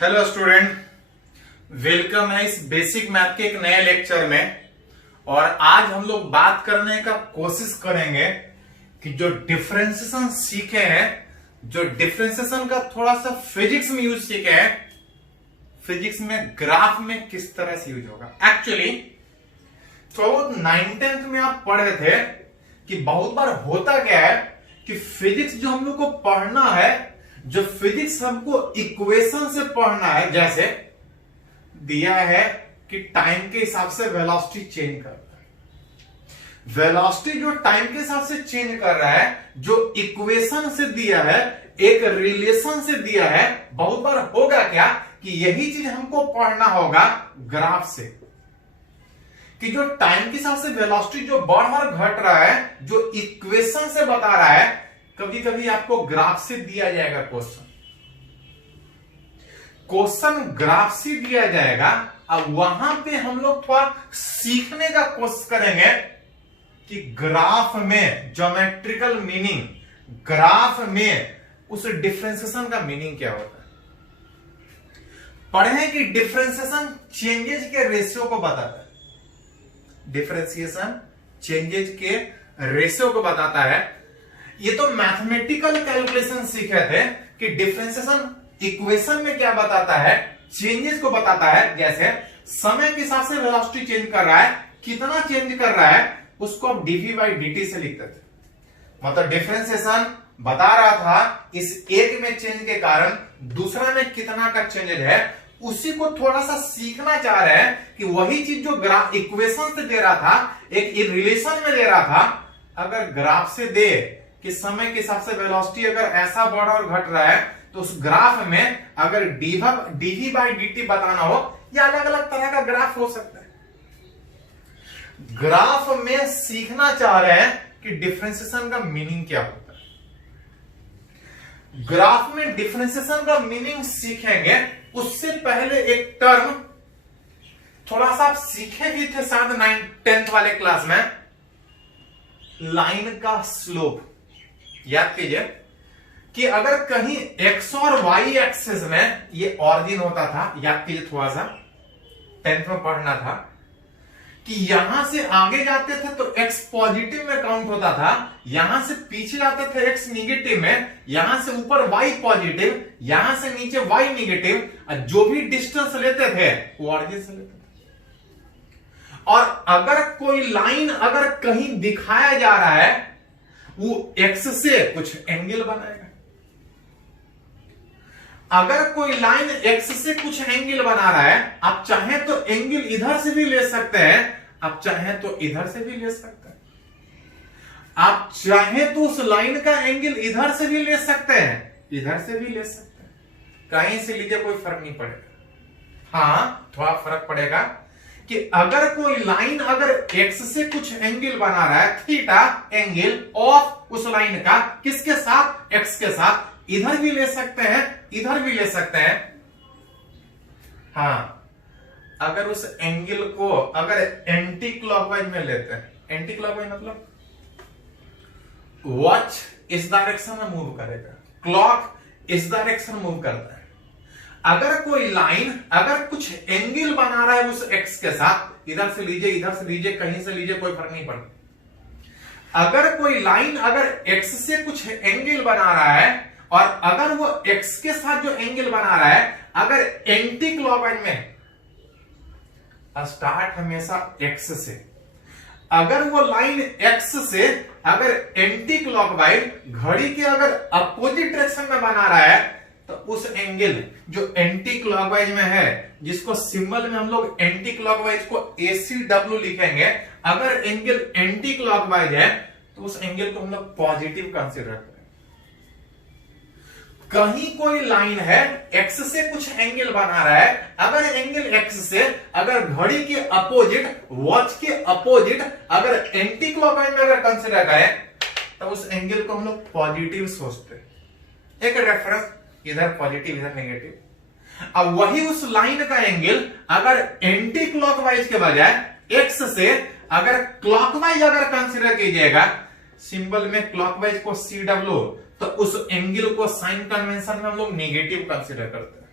Hello student, welcome है इस basic math के एक नए लेक्चर में। और आज हम लोग बात करने का कोशिश करेंगे कि जो डिफरेंशिएशन सीखे हैं, जो डिफरेंशिएशन का थोड़ा सा फिजिक्स में यूज सीखे हैं, फिजिक्स में ग्राफ में किस तरह से यूज होगा। एक्चुअली तो 9th में आप पढ़े थे कि बहुत बार होता क्या है कि फिजिक्स जो हम लोग को पढ़ना है, जो फिजिक्स हमको इक्वेशन से पढ़ना है, जैसे दिया है कि टाइम के हिसाब से वेलोसिटी चेंज कर रहा है, वेलोसिटी जो टाइम के हिसाब से चेंज कर रहा है, जो इक्वेशन से दिया है, एक रिलेशन से दिया है। बहुत बार होगा क्या कि यही चीज हमको पढ़ना होगा ग्राफ से, कि जो टाइम के हिसाब से वेलोसिटी जो बढ़ और घट रहा है, जो इक्वेशन से बता रहा है, कभी कभी आपको ग्राफ से दिया जाएगा क्वेश्चन ग्राफ से दिया जाएगा। अब वहां पे हम लोग थोड़ा सीखने का कोशिश करेंगे कि ग्राफ में ज्योमेट्रिकल मीनिंग, ग्राफ में उस डिफरेंशिएशन का मीनिंग क्या होता है। पढ़े कि डिफरेंशिएशन चेंजेस के रेशियो को बताता है, डिफरेंशिएशन चेंजेस के रेशियो को बताता है। ये तो मैथमेटिकल कैलकुलेशन सीखे थे कि डिफरेंशिएशन इक्वेशन में क्या बताता है, चेंजेस को बताता है। जैसे समय के हिसाब से वेलोसिटी चेंज कर रहा है, कितना चेंज कर रहा है, उसको आप dv बाई dt से लिखते थे। मतलब डिफरेंशिएशन बता रहा था इस एक में चेंज के कारण दूसरा में कितना का चेंज है। उसी को थोड़ा सा सीखना चाह रहे हैं कि वही चीज जो ग्राफ इक्वेशन से दे रहा था, एक रिलेशन में दे रहा था, अगर ग्राफ से दे कि समय के हिसाब से वेलोसिटी अगर ऐसा बढ़ और घट रहा है, तो उस ग्राफ में अगर dv बाई dt बताना हो, या अलग अलग तरह का ग्राफ हो सकता है। ग्राफ में सीखना चाह रहे हैं कि डिफरेंशिएशन का मीनिंग क्या होता है। ग्राफ में डिफरेंशिएशन का मीनिंग सीखेंगे, उससे पहले एक टर्म थोड़ा सा आप सीखे भी थे शायद 10th वाले क्लास में, लाइन का स्लोप। याद कीजिए कि अगर कहीं x और y एक्सिस में ये ऑरिजिन होता था, याद कीजिए थोड़ा सा 10th में पढ़ना था कि यहां से आगे जाते थे तो x पॉजिटिव में काउंट होता था, यहां से पीछे जाते थे x निगेटिव में, यहां से ऊपर y पॉजिटिव, यहां से नीचे y निगेटिव। जो भी डिस्टेंस लेते थे वो ऑरिजिन से लेते थे। और अगर कोई लाइन अगर कहीं दिखाया जा रहा है, वो x से कुछ एंगल बनाएगा। अगर कोई लाइन x से कुछ एंगल बना रहा है, आप चाहें तो एंगल इधर से भी ले सकते हैं, आप चाहें तो इधर से भी ले सकते हैं, आप चाहें तो उस लाइन का एंगल इधर से भी ले सकते हैं, इधर से भी ले सकते हैं, कहीं से लीजिए कोई फर्क नहीं पड़ेगा। हाँ, थोड़ा फर्क पड़ेगा कि अगर कोई लाइन अगर x से कुछ एंगल बना रहा है, थीटा एंगल ऑफ उस लाइन का, किसके साथ, x के साथ, इधर भी ले सकते हैं, इधर भी ले सकते हैं। हाँ, अगर उस एंगल को अगर एंटी क्लॉकवाइज में लेते हैं, एंटी क्लॉकवाइज मतलब वॉच इस डायरेक्शन में मूव करेगा, क्लॉक इस डायरेक्शन मूव करता है। अगर कोई लाइन अगर कुछ एंगल बना रहा है उस x के साथ, इधर से लीजिए, इधर से लीजिए, कहीं से लीजिए, कोई फर्क नहीं पड़ता। अगर कोई लाइन अगर x से कुछ एंगल बना रहा है, और अगर वो x के साथ जो एंगल बना रहा है, अगर एंटी क्लॉकवाइज में, स्टार्ट हमेशा x से, अगर वो लाइन x से अगर एंटी क्लॉकवाइज घड़ी के अगर अपोजिट डायरेक्शन में बना रहा है, तो उस एंगल जो एंटी क्लॉकवाइज में है, जिसको सिंबल में हम लोग एंटी क्लॉकवाइज को ACW लिखेंगे, अगर एंगल एंटी क्लॉकवाइज है तो उस एंगल को हम लोग पॉजिटिव कंसीडर करें। कहीं कोई लाइन है x से कुछ एंगल बना रहा है, अगर एंगल x से अगर घड़ी के अपोजिट, वॉच के अपोजिट अगर एंटी क्लॉकवाइज में अगर कंसीडर करें, तो उस एंगल को हम लोग पॉजिटिव सोचते हैं। एक रेफरेंस, इधर पॉजिटिव इधर नेगेटिव। अब वही उस लाइन का एंगल अगर एंटी क्लॉकवाइज के बजाय x से अगर क्लॉकवाइज अगर कंसीडर कीजिएगा, सिंबल में क्लॉकवाइज को CW, तो उस एंगल को साइन कन्वेंशन में हम लोग नेगेटिव कंसीडर करते हैं।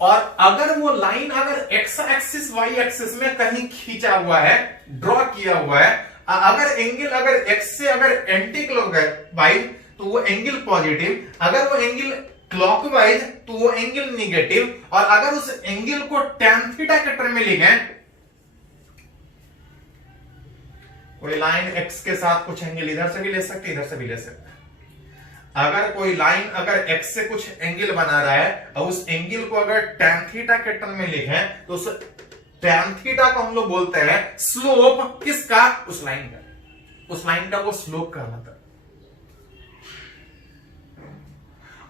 और अगर वो लाइन अगर एक्स एक्सिस वाई एक्सिस में कहीं खींचा हुआ है, ड्रॉ किया हुआ है, अगर एंगल अगर एक्स से अगर एंटी क्लॉकवाइज तो वो एंगल पॉजिटिव, अगर वो एंगल क्लॉकवाइज तो वो एंगल निगेटिव, और अगर उस एंगल को tan थीटा के टर्म में लिखें, कोई लाइन एक्स के साथ कुछ एंगल इधर से भी ले सकते, इधर से भी ले सकते। अगर कोई लाइन अगर एक्स से कुछ एंगल बना रहा है और उस एंगल को अगर tan थीटा के टर्म में लिखें तो उस tan थीटा को हम लोग बोलते हैं स्लोप किसका, उस लाइन का, उस लाइन का वो स्लोप कहलाता है।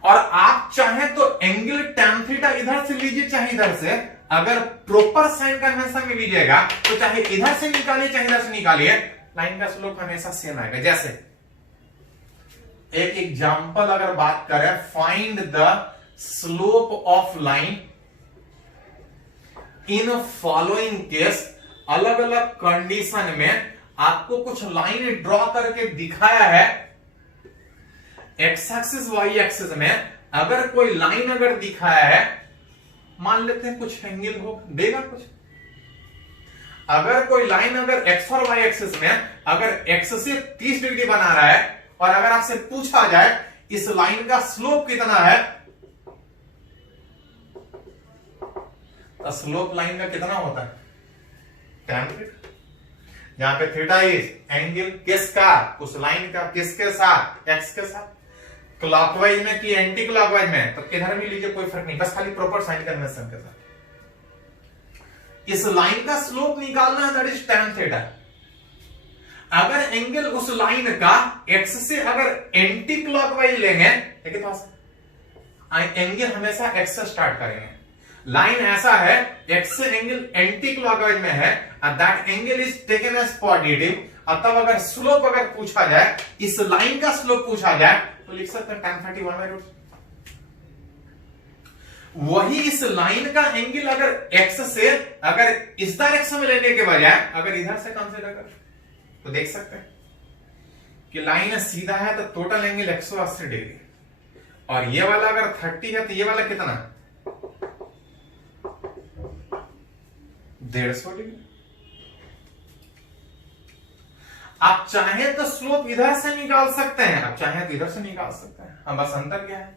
और आप चाहें तो एंगल tan थीटा इधर से लीजिए चाहे इधर से, अगर प्रॉपर साइन कन्वेंशन में लीजिएगा तो चाहे इधर से निकालिए चाहे इधर से निकालिए, लाइन का स्लोप हमेशा सेम आएगा। जैसे एक एग्जांपल अगर बात करें, find the slope of line in following case, अलग अलग कंडीशन में आपको कुछ लाइन ड्रॉ करके दिखाया है एक्स एक्सिस वाई एक्सिस में, अगर कोई लाइन अगर दिखाया है, मान लेते हैं कुछ एंगल हो देगा कुछ, अगर कोई लाइन अगर एक्स और वाई एक्सिस में अगर एक्स से 30 डिग्री बना रहा है और अगर आपसे पूछा जाए इस लाइन का स्लोप कितना है, तो स्लोप लाइन का कितना होता है, tan थीटा, जहां पे थीटा इज एंगल किसका, उस लाइन का, किसके साथ, एक्स के साथ, क्लॉकवाइज में कि एंटी क्लॉकवाइज में, तो किधर भी लीजिए कोई फर्क नहीं, बस खाली प्रॉपर साइन कन्वेंशन के साथ इस लाइन का स्लोप निकालना है, दैट इज tan थीटा। अगर एंगल उस लाइन का एक्स से अगर एंटी क्लॉकवाइज लेंगे, देखिए तो एंगल हमेशा एक्स से स्टार्ट करेंगे, लाइन ऐसा है एक्स से एंगल एंटी क्लॉकवाइज में है, that angle is taken as positive, और तब अगर स्लोप अगर पूछा जाए, इस लाइन का स्लोप पूछा जाए, तो लिख सकते हैं tan 31/√। वही इस लाइन का एंगल अगर एक्स से अगर इस डायरेक्शन में लेने के बजाय अगर इधर से कंसीडर करें, तो देख सकते हैं कि लाइन सीधा है तो टोटल एंगल 180 डिग्री, और ये वाला अगर 30 है तो ये वाला कितना, 150 डिग्री। आप चाहें तो स्लोप इधर से निकाल सकते हैं, आप चाहें तो इधर से निकाल सकते हैं। हम बस अंतर क्या है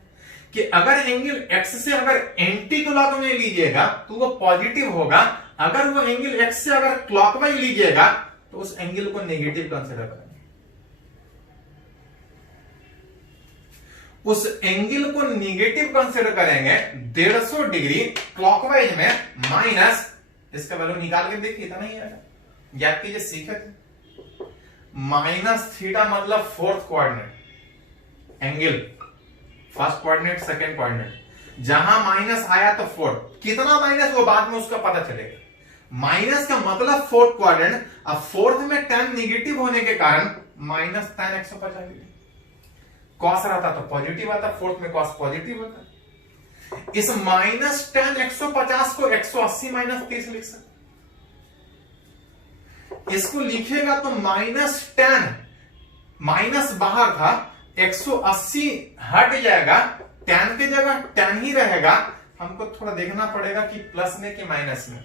कि अगर एंगल एक्स से अगर एंटी क्लॉक में लीजिएगा तो वो पॉजिटिव होगा, अगर वो एंगल एक्स से अगर क्लॉकवाइज लीजिएगा तो उस एंगल को नेगेटिव कंसीडर करेंगे। उस एंगल को नेगेटिव कंसीडर करेंगे 150 डिग्री क्लॉकवाइज में, माइनस इसका वैल्यू निकाल के देखिए, इतना ही आएगा, गैप कीजिए, सीखे थे माइनस थीटा मतलब fourth coordinate angle, first coordinate second coordinate, जहां माइनस आया तो फोर्थ, कितना माइनस वो बाद में उसका पता चलेगा। माइनस का मतलब फोर्थ क्वाड्रेंट, अब फोर्थ में tan निगेटिव होने के कारण माइनस tan 150 डिग्री, कॉस रहता तो पॉजिटिव आता, फोर्थ में कॉस पॉजिटिव होता। इस माइनस tan 150 को 180 माइनस 30 लिख सकते, इसको लिखेगा तो माइनस tan, माइनस बाहर था, 180 हट जाएगा, tan की जगह tan ही रहेगा। हमको थोड़ा देखना पड़ेगा कि प्लस में कि माइनस में,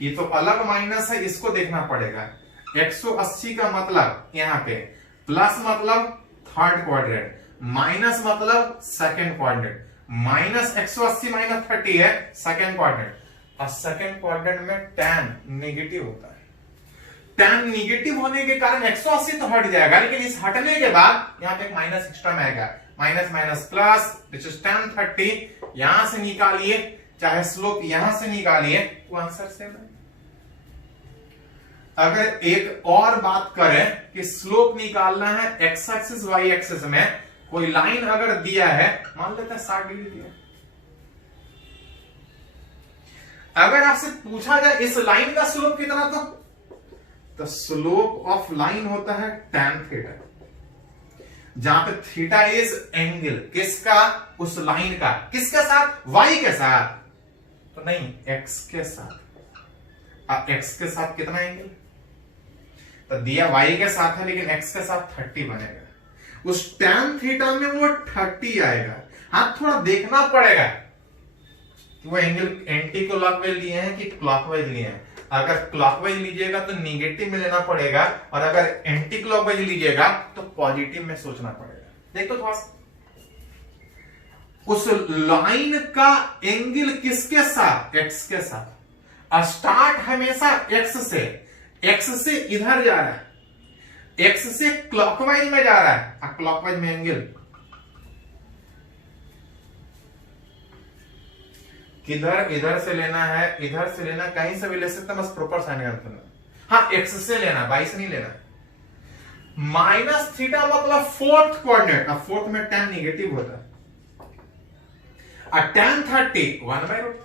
ये तो अलग माइनस है, इसको देखना पड़ेगा। 180 का मतलब यहां पे प्लस मतलब थर्ड क्वाड्रेंट, माइनस मतलब सेकंड क्वाड्रेंट, माइनस 180 माइनस 30 है सेकंड क्वाड्रेंट, और सेकंड क्वाड्रेंट में tan नेगेटिव होता है। tan नेगेटिव होने के कारण 180 तो हट जाएगा, लेकिन इस हटने के बाद यहां पे एक माइनस एक्स्ट्रा में आएगा, minus minus plus, which is tan 30, यहां से निकालिए चाहे स्लोप यहां से निकालिए, वो आंसर सेम है। अगर एक और बात करें कि स्लोप निकालना है एक्स एक्सिस वाई एक्सिस में, कोई लाइन अगर दिया है, मान लेते हैं 60 डिग्री दिया, अगर आपसे पूछा जाए इस लाइन का स्लोप कितना, तो स्लोप ऑफ लाइन होता है tan थीटा, जहां पे थीटा इज एंगल किसका, उस लाइन का, किसके साथ, y के साथ, तो नहीं x के साथ। अब x के साथ कितना एंगल, तो दिया y के साथ है लेकिन x के साथ 30 बनेगा, उस tan थीटा में वो 30 आएगा। हाँ थोड़ा देखना पड़ेगा वो एंगल एंटी क्लॉकवाइज लिए हैं कि क्लॉकवाइज लिए हैं। अगर क्लॉकवाइज लीजिएगा तो निगेटिव में लेना पड़ेगा, और अगर एंटी क्लॉकवाइज लीजिएगा तो पॉजिटिव में सोचना पड़ेगा। देखो थोड़ा सा, उस लाइन का एंगल किसके साथ? एक्स के साथ। स्टार्ट हमेशा एक्स से इधर जा रहा है, एक्स से क्लॉकवाइज में जा रहा है, क्लॉकवाइज में एंगल किधर? इधर से लेना है, इधर से लेना, कहीं से भी ले सकते हैं, बस प्रॉपर साइन करना। हाँ, एक्स से लेना, बाई से नहीं लेना। माइनस थीटा मतलब फोर्थ कोऑर्डिनेट, अब फोर्थ में tan निगेटिव होता है, tan 30 1/√3।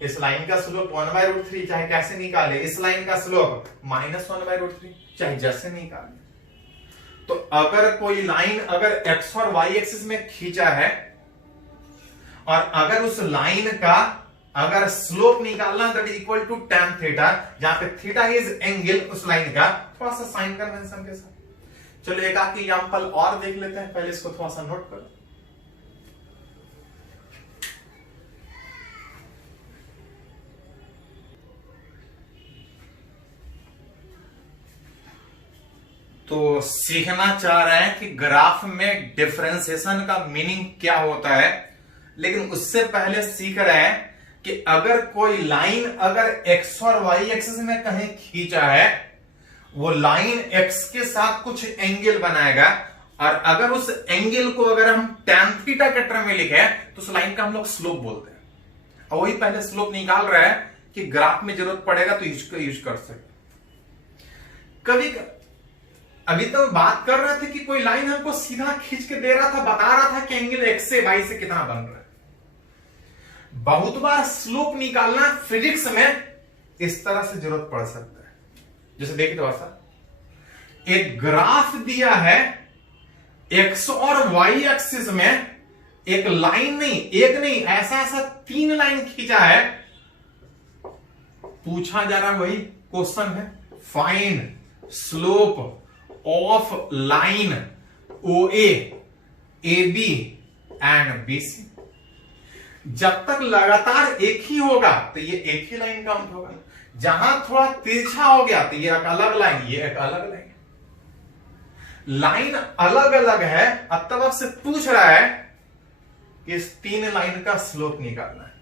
इस लाइन का स्लोप 1/√3, चाहे कैसे निकाले। इस लाइन का स्लोप -1/√3, चाहे जैसे निकाले। तो अगर कोई लाइन अगर x और y एक्सिस में खींचा है, और अगर उस लाइन का अगर स्लोप निकालना that is equal to tan theta, जहां पे थीटा इज एंगल उस लाइन का, थोड़ा सा साइन कन्वेंशन के साथ। चलो एक आध एग्जांपल और देख लेते हैं, पहले इसको थोड़ा सा नोट करो। तो सीखना चाह रहे हैं कि ग्राफ में डिफरेंशिएशन का मीनिंग क्या होता है, लेकिन उससे पहले सीख रहे हैं कि अगर कोई लाइन अगर x और y एक्सिस में कहीं खींचा है, वो लाइन x के साथ कुछ एंगल बनाएगा, और अगर उस एंगल को अगर हम tan थीटा के टर्म में लिखे तो उस लाइन का हम लोग स्लोप बोलते हैं। और वही पहले स्लोप निकाल रहा है कि ग्राफ में जरूरत पड़ेगा तो यूज कर सकते। कभी अभी तो बात कर रहे थे कि कोई लाइन हमको सीधा खींच के दे रहा था, बता रहा था कि एंगल x से y से कितना बन रहा है। बहुत बार स्लोप निकालना फिजिक्स में इस तरह से जरूरत पड़ सकता है। जैसे देखिए थोड़ा सा, एक ग्राफ दिया है, x और y एक्सिस में एक लाइन नहीं, एक नहीं, ऐसा ऐसा 3 लाइन खींचा है। पूछा जा रहा वही क्वेश्चन है, find slope of line OA, AB and BC। जब तक लगातार एक ही होगा तो ये एक ही लाइन काउंट होगा, जहां थोड़ा तिरछा हो गया तो ये एक अलग लाइन, ये एक अलग लाइन। लाइन अलग अलग है, अब तब आपसे पूछ रहा है कि इस 3 लाइन का स्लोप निकालना है।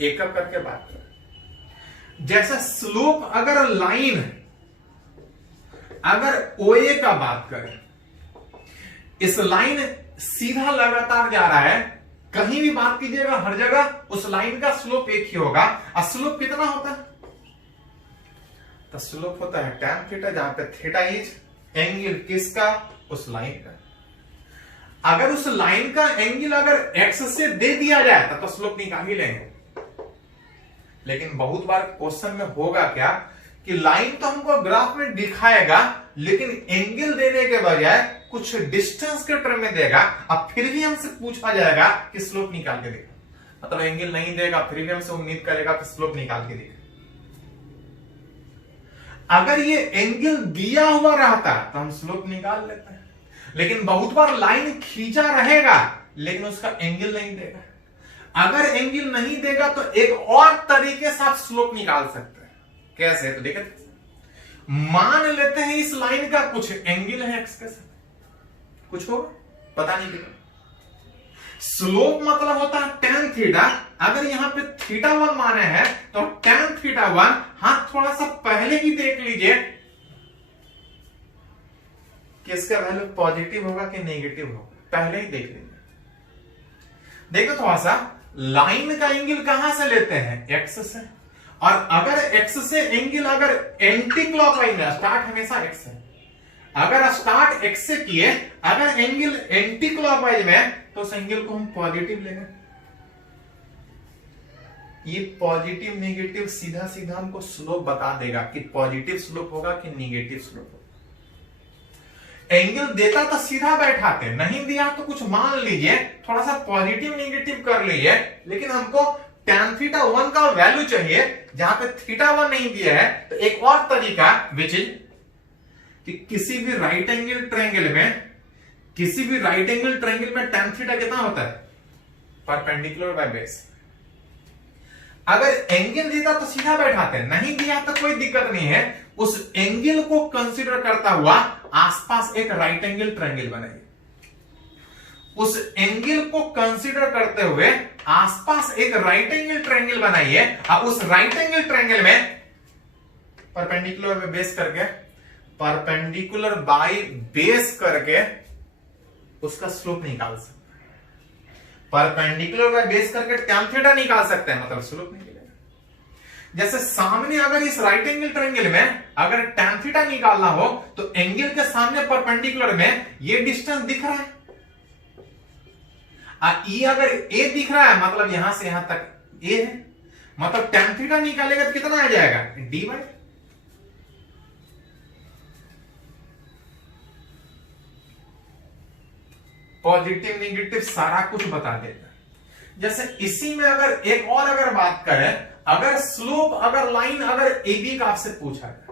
एक एक करके बात करें। जैसे स्लोप अगर लाइन अगर OA का बात करें, इस लाइन सीधा लगातार जा रहा है, कहीं भी बात कीजिएगा हर जगह उस लाइन का स्लोप एक ही होगा। और स्लोप कितना होता है? तो स्लोप होता है tan थीटा, जहां पे थीटा इज एंगल किसका? उस लाइन का। अगर उस लाइन का एंगल अगर x से दे दिया जाए तो स्लोप निकाल ही लेंगे। लेकिन बहुत बार क्वेश्चन में होगा क्या कि लाइन तो हमको ग्राफ में दिखाएगा, लेकिन एंगल देने के बजाय कुछ डिस्टेंस के टर्म में देगा। अब फिर भी हमसे पूछा जाएगा कि स्लोप निकाल के देगा, मतलब एंगल नहीं देगा, फिर भी हमसे उम्मीद करेगा कि स्लोप निकाल के देगा। अगर ये एंगल दिया हुआ रहता तो हम स्लोप निकाल लेते हैं, लेकिन बहुत बार लाइन खींचा रहेगा लेकिन उसका एंगल नहीं देगा। अगर एंगल नहीं देगा तो एक और तरीके से आप स्लोप निकाल सकते हैं। कैसे? तो देखिए, मान लेते हैं इस लाइन का कुछ एंगल है एक्स के साथ, कुछ होगा पता नहीं कितना। स्लोप मतलब होता है tan थीटा। अगर यहां पे θ1 माने हैं तो tan θ1, हाथ थोड़ा सा पहले ही देख लीजिए कि इसका वैल्यू पॉजिटिव होगा कि नेगेटिव होगा, पहले ही देख लीजिए। देखो थोड़ा सा, लाइन का एंगल कहां से लेते हैं? एक्स से। और अगर एक्स से एंगल अगर एंटी क्लॉकवाइज में, स्टार्ट हमेशा एक्स है, अगर स्टार्ट एक्स से किए, अगर एंगल एंटी क्लॉकवाइज में तो उस एंगल को हम पॉजिटिव लेंगे। ये पॉजिटिव नेगेटिव सीधा सीधा हमको स्लोप बता देगा कि पॉजिटिव स्लोप होगा कि नेगेटिव स्लोप होगा। एंगल देता तो सीधा बैठाते, नहीं दिया तो कुछ मान लीजिए, थोड़ा सा पॉजिटिव नेगेटिव कर लीजिए, लेकिन हमको tan θ1 का वैल्यू चाहिए, जहां पे θ1 नहीं दिया है। तो एक और तरीका विच इज कि किसी भी राइट एंगल ट्रायंगल में tan θ कितना होता है? Perpendicular by base. अगर एंगल देता तो सीधा बैठाते, नहीं दिया तो कोई दिक्कत नहीं है। उस एंगल को कंसीडर करता हुआ आसपास एक राइट एंगल ट्रायंगल बनाइए। उस एंगल को कंसीडर करते हुए आसपास एक राइट एंगल ट्रायंगल बनाइए और उस राइट एंगल ट्रायंगल में परपेंडिकुलर बाय बेस करके, परपेंडिकुलर बाय बेस करके उसका स्लोप निकाल सकते, परपेंडिकुलर बाय बेस करके tan थीटा निकाल सकते हैं, मतलब स्लोप निकलेगा। जैसे सामने अगर इस राइट एंगल ट्रायंगल में अगर tan थीटा निकालना हो तो एंगल के सामने परपेंडिकुलर में ये डिस्टेंस दिख रहा है, ये अगर a दिख रहा है मतलब यहां से यहां तक a है, मतलब tan थीटा निकालेगा तो कितना आ जाएगा dy। पॉजिटिव नेगेटिव सारा कुछ बता देता है। जैसे इसी में अगर एक और अगर बात करें, अगर स्लोप अगर लाइन अगर AB का आपसे पूछा जाए,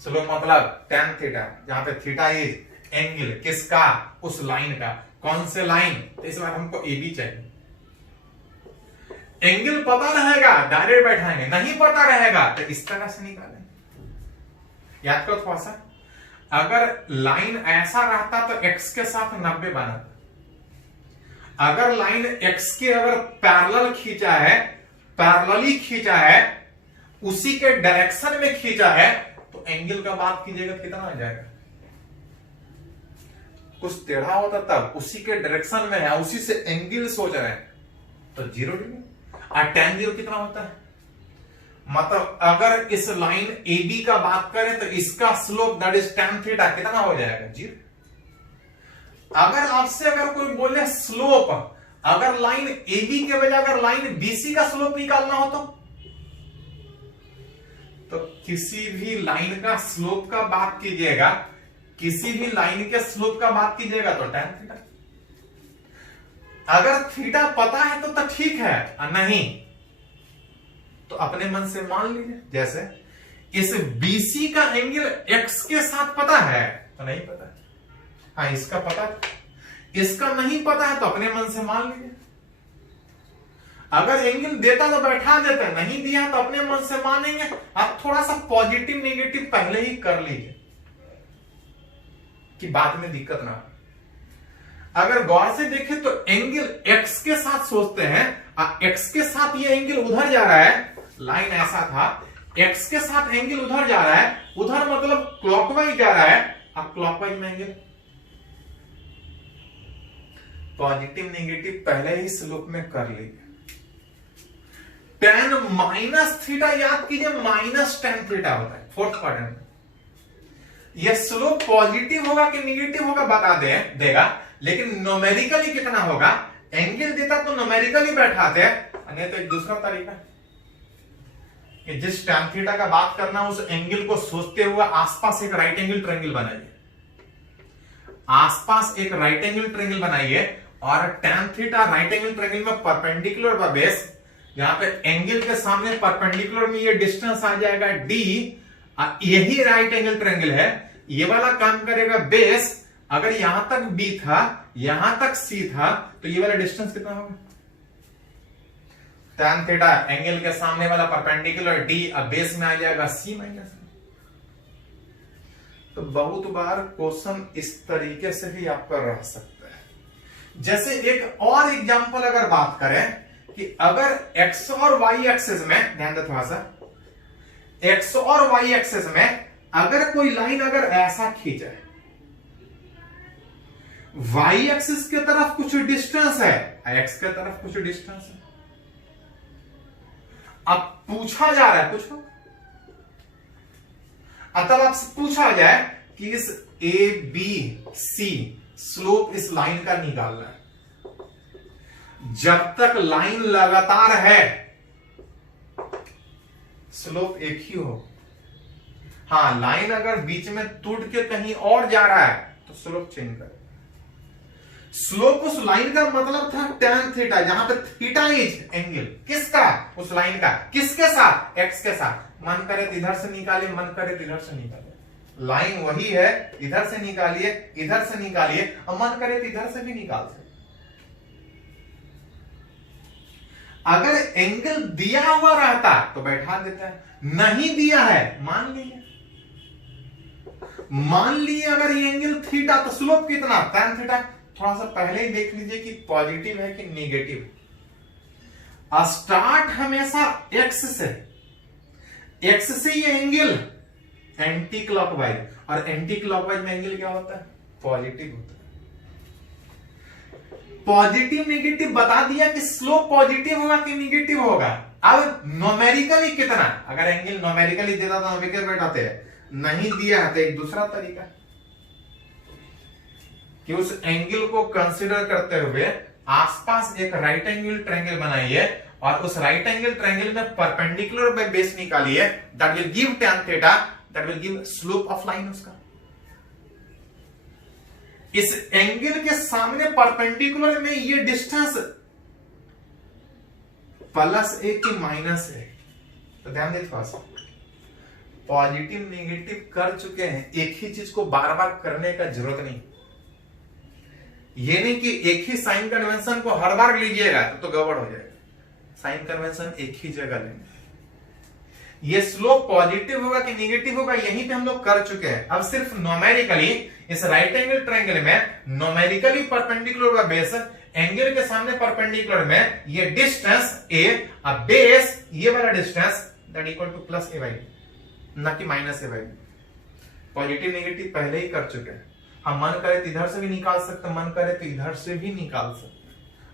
स्लोप मतलब tan थीटा, जहां पे थीटा इज एंगल किसका, उस लाइन का, कौन से लाइन, तो इस बार हमको AB चाहिए। एंगल पता रहेगा डायरेक्ट बैठाएंगे, नहीं पता रहेगा तो इस तरह से निकालेंगे। याद करो थोड़ा सा, अगर लाइन ऐसा रहता तो x के साथ 90 बनाता, अगर लाइन x के अगर पैरेलल खींचा है, पैरेलली खींचा है, उसी के डायरेक्शन में खींचा है, तो एंगल का बात कीजिएगा कितना आ जाएगा, कुछ टेढ़ा होता तब उसी के डायरेक्शन में है, उसी से एंगल सोच रहे हैं तो 0 डिग्री। और tan 0 कितना होता है, मतलब अगर इस लाइन AB का बात करें तो इसका slope that is tan theta कितना हो जाएगा 0। अगर आपसे अगर कोई बोले स्लोप, अगर लाइन AB के बजाय अगर लाइन BC का स्लोप निकालना हो तो किसी भी लाइन का स्लोप का बात कीजिएगा, किसी भी लाइन के स्लोप का बात कीजिएगा तो tan थीटा। अगर थीटा पता है तो ठीक है, नहीं तो अपने मन से मान लीजिए। जैसे इस BC का एंगल x के साथ पता है तो नहीं पता है, हाँ इसका पता है, इसका नहीं पता है तो अपने मन से मान लीजिए। अगर एंगल देता तो बैठा देते, नहीं दिया तो अपने मन से मानेंगे। आप थोड़ा सा पॉजिटिव नेगेटिव पहले ही कर लीजिए कि बाद में दिक्कत ना। अगर गौर से देखें तो एंगल x के साथ सोचते हैं, x के साथ ये एंगल उधर जा रहा है, लाइन ऐसा था, x के साथ एंगल उधर जा रहा है, उधर मतलब क्लॉकवाइज जा रहा है, अब क्लॉकवाइज में एंगल पॉजिटिव नेगेटिव पहले ही स्लोप में कर लीजिए। tan माइनस थीटा याद कीजिए, माइनस tan थीटा होता है फोर्थ क्वाड्रेंट में। यह स्लोप पॉजिटिव होगा कि नेगेटिव होगा बता देगा, लेकिन न्यूमेरिकली कितना होगा, एंगल देता तो न्यूमेरिकली बैठाते हैं, नहीं तो एक दूसरा तरीका कि जिस tan थीटा का बात करना उस एंगल को सोचते हुए आसपास एक राइट एंगल ट्रायंगल बनाइए, आसपास एक राइट एंगल ट्रायंगल बनाइए और tan theta right angle triangle में परपेंडिकुलर बाय बेस, यहां पे एंगल के सामने परपेंडिकुलर में ये डिस्टेंस आ जाएगा d, यही राइट एंगल ट्रायंगल है, ये वाला काम करेगा बेस। अगर यहां तक B था, यहां तक C था, तो ये वाला डिस्टेंस कितना होगा, tan थीटा एंगल के सामने वाला परपेंडिकुलर d, अब बेस में आ जाएगा C माइनस। तो बहुत बार क्वेश्चन इस तरीके से भी आपका रह सकता है। जैसे एक और एग्जांपल अगर बात करें कि अगर x और y एक्सिस में, ध्यान दे थोड़ा सा, x और y एक्सिस में अगर कोई लाइन अगर ऐसा खींचे, y एक्सिस के तरफ कुछ डिस्टेंस है, x के तरफ कुछ डिस्टेंस है, अब पूछा जा रहा है कुछ, तब आपसे पूछा जाए कि इस ABC स्लोप इस लाइन का निकालना है। जब तक लाइन लगातार है स्लोप एक ही हो, हाँ लाइन अगर बीच में टूट के कहीं और जा रहा है तो स्लोप चेंज करेगा। स्लोप उस लाइन का मतलब था tan थीटा, जहां पे थीटा इज एंगल किसका, उस लाइन का, किसके साथ, x के साथ। मन करे तो इधर से निकालिए, मन करे तो इधर से निकालिए, लाइन वही है, इधर से निकालिए, इधर से निकालिए, और मन करे तो इधर से भी निकाल सकते। अगर एंगल दिया हुआ रहता तो बैठा देता है, नहीं दिया है, मान लिए अगर ये एंगल थीटा तो स्लोप कितना, tan थीटा। थोड़ा सा पहले ही देख लीजिए कि पॉजिटिव है कि नेगेटिव। स्टार्ट हमेशा एक्स से ये एंगल एंटी क्लॉकवाइज, और एंटी क्लॉकवाइज में एंगल क्या होता है, पॉजिटिव होता है। पॉजिटिव नेगेटिव बता दिया कि स्लोप पॉजिटिव होगा कि नेगेटिव होगा। अब नोमेरिकली कितना, अगर एंगल नोमेरिकली देता तो विकेट बैठाते हैं, नहीं दिया है तो एक दूसरा तरीका कि उस एंगल को कंसीडर करते हुए आसपास एक राइट एंगल ट्रायंगल बनाइए और उस राइट एंगल ट्रायंगल में परपेंडिकुलर बेस निकालिए, that will give tan theta, that will give slope of line उसका। इस एंगल के सामने परपेंडिकुलर में ये डिस्टेंस प्लस ए की माइनस है, तो ध्यान दें थोड़ा सा। पॉजिटिव नेगेटिव कर चुके हैं, एक ही चीज को बार बार करने का जरूरत नहीं। ये नहीं कि एक ही साइन कन्वेंशन को हर बार लीजिएगा तो गड़बड़ हो जाएगा। साइन कन्वेंशन एक ही जगह लेंगे। ये स्लोप पॉजिटिव होगा कि नेगेटिव होगा यहीं पे हम लोग कर चुके हैं। अब सिर्फ नोमेरिकली इस राइट एंगल ट्रायंगल में नोमेरिकली परपेंडिकुलर बेस, एंगल के सामने परपेंडिकुलर में ये डिस्टेंस ए, अब बेस ये वाला distance that equal two plus A by, ना कि minus A by. Positive negative पहले ही कर चुके हैं। हम मन करे तो इधर से भी निकाल सकते, मन करे तो इधर से भी निकाल सकते।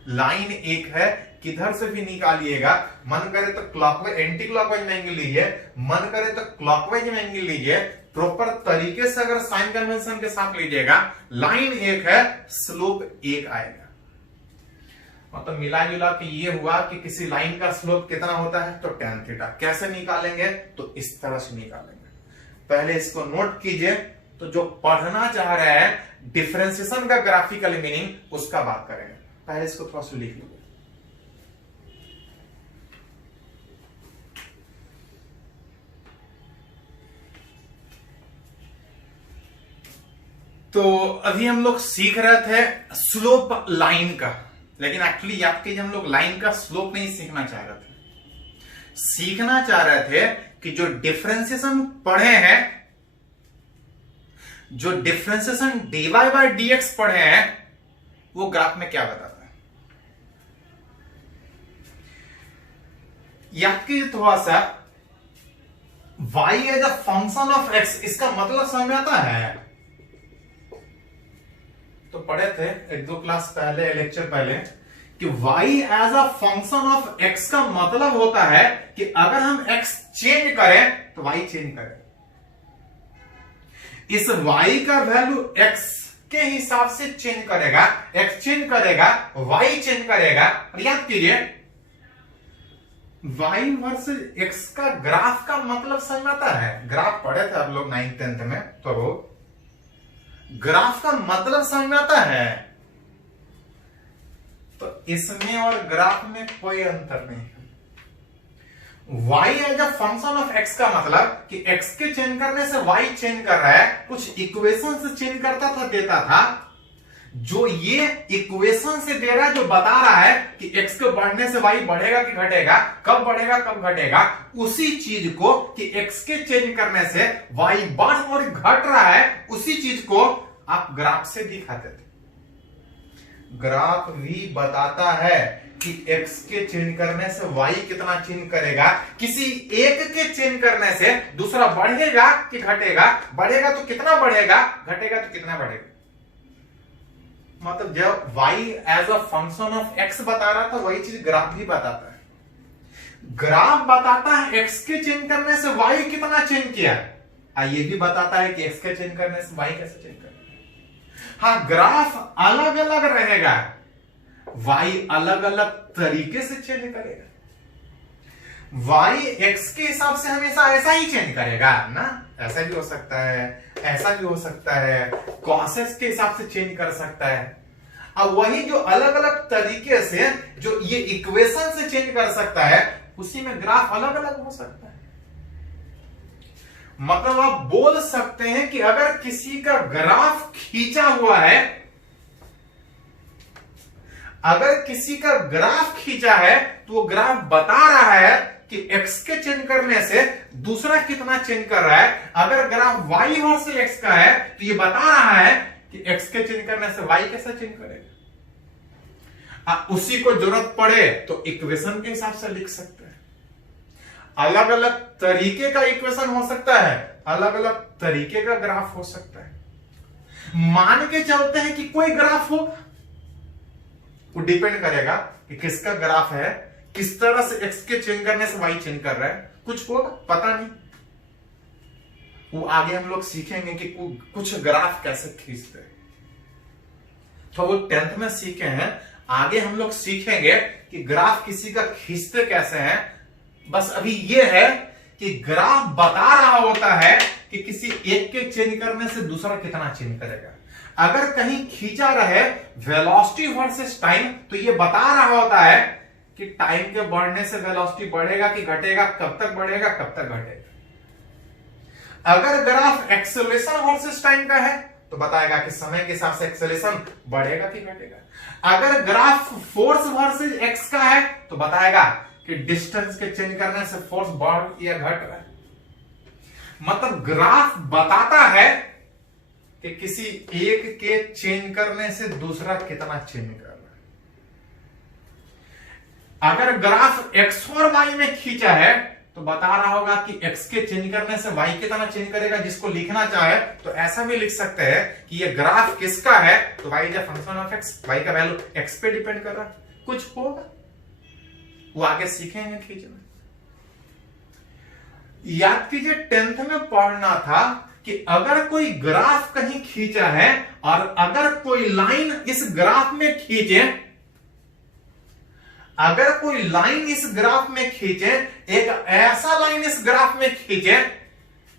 लाइन एक है, किधर से भी निकालिएगा। मन करे तो क्लॉकवाइज एंटी क्लॉकवाइज में एंगल लीजिए, मन करे तो क्लॉकवाइज में एंगल लीजिए। प्रॉपर तरीके से अगर साइन कन्वेंशन के साथ लीजिएगा, लाइन एक है, स्लोप एक आएगा। मतलब मिला जुला के ये हुआ कि किसी लाइन का स्लोप कितना होता है, तो tan थीटा। कैसे निकालेंगे, तो इस तरह से निकालेंगे। पहले इसको नोट कीजिए। तो जो पढ़ना चाह रहे हैं डिफरेंशिएशन का ग्राफिकल मीनिंग, उसका बात करेंगे। पहले इसको थोड़ा सा लिख लीजिए। तो अभी हम लोग सीख रहे थे स्लोप लाइन का, लेकिन एक्चुअली याद कीजिए हम लोग लाइन का स्लोप नहीं सीखना चाह रहे थे। सीखना चाह रहे थे कि जो डिफरेंशिएशन पढ़े हैं, जो डिफरेंशिएशन dy बाय dx पढ़े हैं, वो ग्राफ में क्या बताता है। याद कीजिए थोड़ा सा, y as a function of x, इसका मतलब समझ में आता है। तो पढ़े थे एक दो क्लास पहले, लेक्चर पहले, कि y as a function of x का मतलब होता है कि अगर हम x चेंज करें तो y चेंज करें। इस y का वैल्यू x के हिसाब से चेंज करेगा, x चेंज करेगा, y चेंज करेगा। और याद कीजिए y वर्सेस x का ग्राफ का मतलब समझ आता है। ग्राफ पढ़े थे आप लोग 9th 10th में, तो ग्राफ का मतलब समझ में आता है। तो इसमें और ग्राफ में कोई अंतर नहीं है। y as a function of x का मतलब कि x के चेंज करने से y चेंज कर रहा है। कुछ इक्वेशन से चेंज करता था, देता था। जो ये इक्वेशन से दे रहा है, जो बता रहा है कि x के बढ़ने से y बढ़ेगा कि घटेगा, कब बढ़ेगा कब घटेगा, उसी चीज को कि x के चेंज करने से y बढ़ और घट रहा है, उसी चीज को आप ग्राफ से दिखाते थे। ग्राफ भी बताता है कि x के चेंज करने से y कितना चेंज करेगा। किसी एक के चेंज करने से दूसरा बढ़ेगा कि घटेगा, बढ़ेगा तो कितना बढ़ेगा, घटेगा तो कितना बढ़ेगा। मतलब जब y as a function of x बता रहा था, वही चीज ग्राफ भी बताता है। ग्राफ बताता है x के चेंज करने से y कितना चेंज किया, ये भी बताता है कि x के चेंज करने से y कैसे चेंज करेगा। हाँ, ग्राफ अलग अलग रहेगा, y अलग अलग तरीके से चेंज करेगा। y x के हिसाब से हमेशा ऐसा ही चेंज करेगा ना, ऐसा भी हो सकता है, ऐसा भी हो सकता है, cos x के हिसाब से चेंज कर सकता है। अब वही जो अलग अलग तरीके से जो ये इक्वेशन से चेंज कर सकता है, उसी में ग्राफ अलग अलग हो सकता है। मतलब आप बोल सकते हैं कि अगर किसी का ग्राफ खींचा हुआ है, अगर किसी का ग्राफ खींचा है तो वो ग्राफ बता रहा है कि x के चेंज करने से दूसरा कितना चेंज कर रहा है। अगर ग्राफ y वर्सेस x का है तो ये बता रहा है कि x के चेंज करने से y कैसा चेंज करेगा। उसी को जरूरत पड़े तो इक्वेशन के हिसाब से लिख सकते हैं। अलग अलग तरीके का इक्वेशन हो सकता है, अलग अलग तरीके का ग्राफ हो सकता है। मान के चलते हैं कि कोई ग्राफ हो, वो डिपेंड करेगा कि किसका ग्राफ है, किस तरह से x के चेंज करने से y चेंज कर रहा है, कुछ होगा पता नहीं। वो आगे हम लोग सीखेंगे कि कुछ ग्राफ कैसे खींचते हैं, तो वो 10th में सीखे हैं। आगे हम लोग सीखेंगे कि ग्राफ किसी का खींचते कैसे हैं। बस अभी ये है कि ग्राफ बता रहा होता है कि किसी एक के चेंज करने से दूसरा कितना चेंज करेगा। अगर कहीं खींचा रहे वेलोसिटी वर्सेस टाइम, तो ये बता रहा होता है कि टाइम के बढ़ने से वेलोसिटी बढ़ेगा कि घटेगा, कब तक बढ़ेगा, कब तक घटेगा। अगर ग्राफ एक्सेलरेशन वर्सेस टाइम का है तो बताएगा कि समय के हिसाब से एक्सेलरेशन बढ़ेगा कि घटेगा। अगर ग्राफ फोर्स वर्सेस एक्स का है तो बताएगा कि डिस्टेंस के चेंज करने से फोर्स बढ़ या घट रहा है। मतलब ग्राफ बताता है कि किसी एक के चेंज करने से दूसरा कितना चेंज कर रहा है। अगर ग्राफ एक्स और वाई में खींचा है तो बता रहा होगा कि x के चेंज करने से y कितना चेंज करेगा। जिसको लिखना चाहे तो ऐसा भी लिख सकते हैं कि ये ग्राफ किसका है, तो y is a function of x, y का वैल्यू x पे डिपेंड कर रहा है। कुछ होगा वो आगे सीखेंगे खींचना। याद कीजिए 10th में पढ़ना था कि अगर कोई ग्राफ कहीं खींचा है और अगर कोई लाइन इस ग्राफ में खींचे, अगर कोई लाइन इस ग्राफ में खींचे, एक ऐसा लाइन इस ग्राफ में खींचे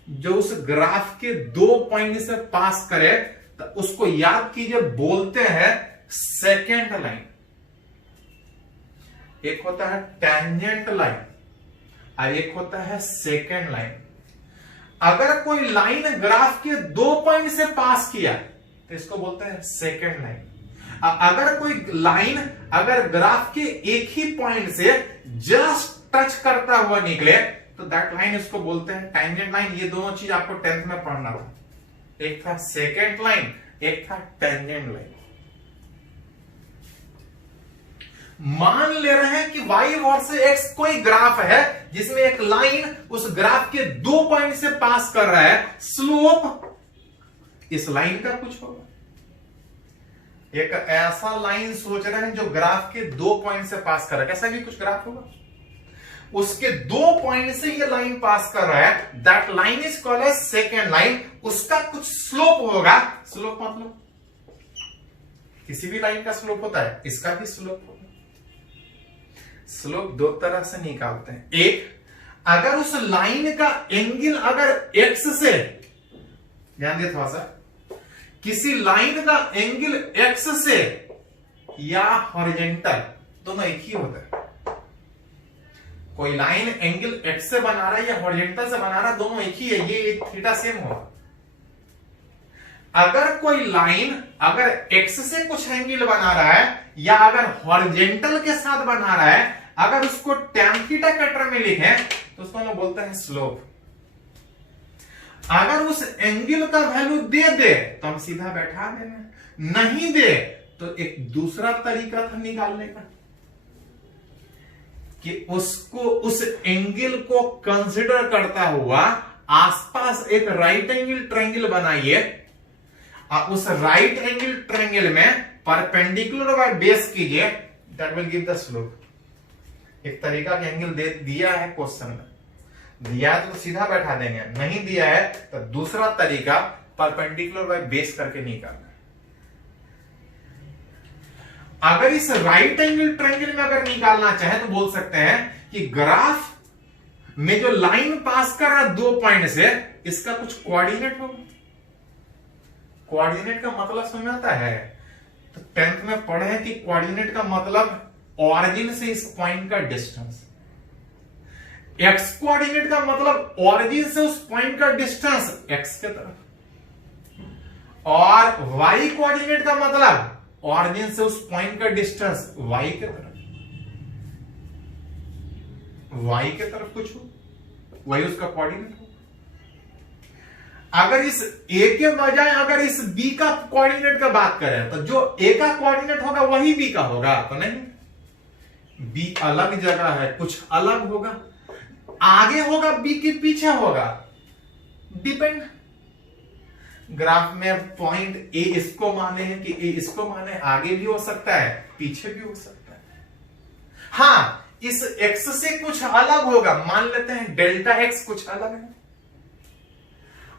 जो उस ग्राफ के 2 पॉइंट से पास करे, तो उसको याद कीजिए बोलते हैं सेकेंड लाइन। एक होता है टेंजेंट लाइन और एक होता है सेकेंड लाइन। अगर कोई लाइन ग्राफ के 2 पॉइंट से पास किया तो इसको बोलते हैं सेकेंड लाइन। अगर कोई लाइन अगर ग्राफ के एक ही पॉइंट से जस्ट टच करता हुआ निकले तो दैट लाइन इसको बोलते हैं टेंजेंट लाइन। ये दोनों चीज आपको 10th में पढ़ना था। एक था सेकेंड लाइन, एक था टेंजेंट लाइन। मान ले रहे हैं कि y वर्सेस x कोई ग्राफ है जिसमें एक लाइन उस ग्राफ के 2 पॉइंट से पास कर रहा है। स्लोप इस लाइन का कुछ होगा। एक ऐसा लाइन सोच रहे हैं जो ग्राफ के 2 पॉइंट से पास कर रहा है, कैसा भी कुछ ग्राफ होगा, उसके 2 पॉइंट से ये लाइन पास कर रहा है। That line is called as secant line. उसका कुछ स्लोप होगा। स्लोप मतलब किसी भी लाइन का स्लोप होता है, इसका भी स्लोप होगा। स्लोप 2 तरह से निकालते हैं। एक, अगर उस लाइन का एंगल अगर x से, ध्यान दे थोड़ा सा, किसी लाइन का एंगल x से या हॉरिजॉन्टल, दोनों एक ही होता है। कोई लाइन एंगल x से बना रहा है या हॉरिजॉन्टल से बना रहा है, दोनों एक ही है, ये थीटा सेम होगा। अगर कोई लाइन अगर x से कुछ एंगल बना रहा है या अगर हॉरिजॉन्टल के साथ बना रहा है, अगर उसको tan थीटा के टर्म में लिखें तो उसको हम बोलते हैं स्लोप। अगर उस एंगल का वैल्यू दे तो हम सीधा बैठा देना, नहीं दे तो एक दूसरा तरीका था निकालने का कि उसको उस एंगल को कंसीडर करता हुआ आसपास एक राइट एंगल ट्रायंगल बनाइए और उस राइट एंगल ट्रायंगल में परपेंडिकुलर बाय बेस कीजिए, that will give the slope. एक तरीका का एंगल दे दिया है क्वेश्चन में, दिया है तो सीधा बैठा देंगे, नहीं दिया है तो दूसरा तरीका परपेंडिकुलर बाय बेस करके निकालना। अगर इस राइट एंगल ट्रायंगल में अगर निकालना चाहे तो बोल सकते हैं कि ग्राफ में जो लाइन पास कर रहा है 2 पॉइंट से, इसका कुछ कोऑर्डिनेट होगा। कोऑर्डिनेट का मतलब समझ आता है, तो 10th में पढ़े कि कोऑर्डिनेट का मतलब ऑरिजिन से इस पॉइंट का डिस्टेंस। एक्स कोऑर्डिनेट का मतलब ऑरिजिन से उस पॉइंट का डिस्टेंस एक्स के तरफ, और वाई कोऑर्डिनेट का मतलब ऑरिजिन से उस पॉइंट का डिस्टेंस y के तरफ, y के तरफ कुछ हो, वही उसका कोऑर्डिनेट हो। अगर इस a के बजाय अगर इस b का कोऑर्डिनेट का बात करें तो जो a का कोऑर्डिनेट होगा वही b का होगा, तो नहीं, b अलग जगह है, कुछ अलग होगा, आगे होगा b के पीछे होगा, डिपेंड। ग्राफ में पॉइंट a इसको माने है कि a इसको माने, आगे भी हो सकता है पीछे भी हो सकता है। हां, इस x से कुछ अलग होगा, मान लेते हैं डेल्टा x कुछ अलग है।